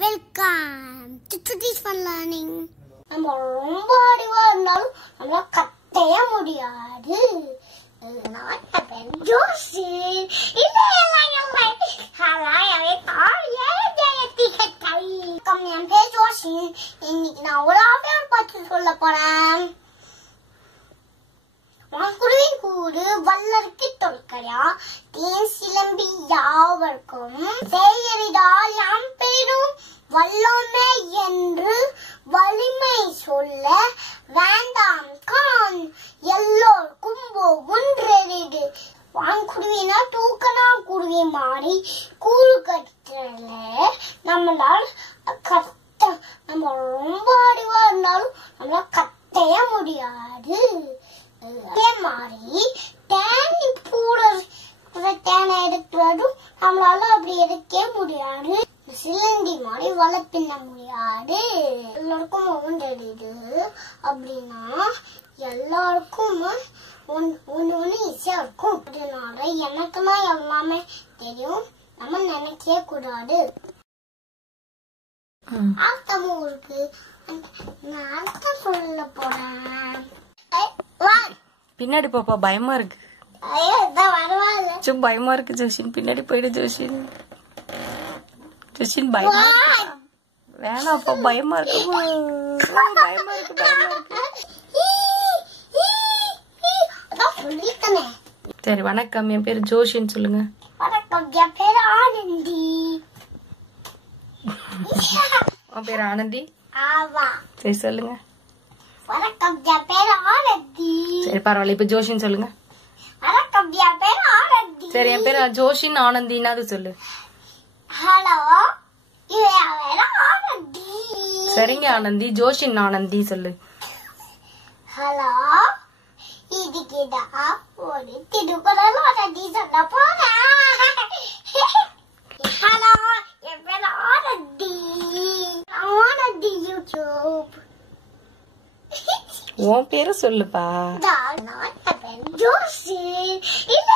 Welcome to today's fun learning. நம்ம ரொம்ப அறிவா இருந்தாலும் நம்ம கத்தைய முடியாது. நான் ஜோசி என் பேர் ஜோசி. இன்னைக்கு நான் ஒரு ஆஃபர் பற்றி சொல்ல போறேன். குருவின் கூடு வல்லருக்கு தொல்கரையா தேன் சிலம்பி யாவர்க்கும் செய்யறிதால் யாம் பெரும் வல்லோமே என்று வலிமை சொல்ல வேண்டாம் கான் எல்லோருக்கும் ஒன்றெறிது. வான்குருவினா தூக்கனா குருவி மாறி கூடு கட்டல நம்மளால் நம்ம ரொம்ப அறிவா இருந்தாலும் நம்மளால கத்தைய முடியாது. அதே மாதிரி தேனி தேனை எடுக்கிறதும் நம்மளால அப்படி எடுக்க முடியாது. சிலந்தி மாதிரி வலை பின்ன முடியாது. எல்லாருக்கும் ஒவ்வொன்று அப்படின்னா எல்லாருக்கும் ஒண்ணு ஈஸியா இருக்கும். அதனால எனக்குலாம் எல்லாமே தெரியும், நம்ம நினைக்கவே கூடாது. அர்த்தமுருக்கு நான் அர்த்தம் சொல்ல போறேன். பின்னாடி பாப்பா பயமா இருக்கு. பயமா இருக்கு ஜோஷின், பின்னாடி போயிடு ஜோஷின். ஜோஷின் பயமா இருக்கு, வேணாப்பா பயமா இருக்கு, பயமா இருக்கு, பயமா இருக்கு. சரி வணக்கம், என் பேரு ஜோஷின் சொல்லுங்க. வணக்கம், என் பேரு ஆனந்தி. உன் பேரு ஆனந்தி? ஆமா. சரி சொல்லுங்க. வணக்கம், என் பேரு ஆனந்தி. சரி பரவாயில்ல, இப்ப ஜோஷின் சொல்லுங்க. வணக்கம், என் பேரு ஆனந்தி. சரி என் பேரு ஜோஷின் ஆனந்தின்னா அது சொல்லு. ஹலோ, என் பேரு ஆனந்தி. சரிங்க ஆனந்தி, ஜோஷின் ஆனந்தி சொல்லு. ஹலோ, இதுக்குதான் ஒரு திருக்குறள் ஆனந்தி சொல்ல போறேன். ஹலோ, என் பேரு ஆனந்தி. ஆனந்தி யூடியூப். உன் பேரு சொல்லுப்பா. ஜோசி இல்ல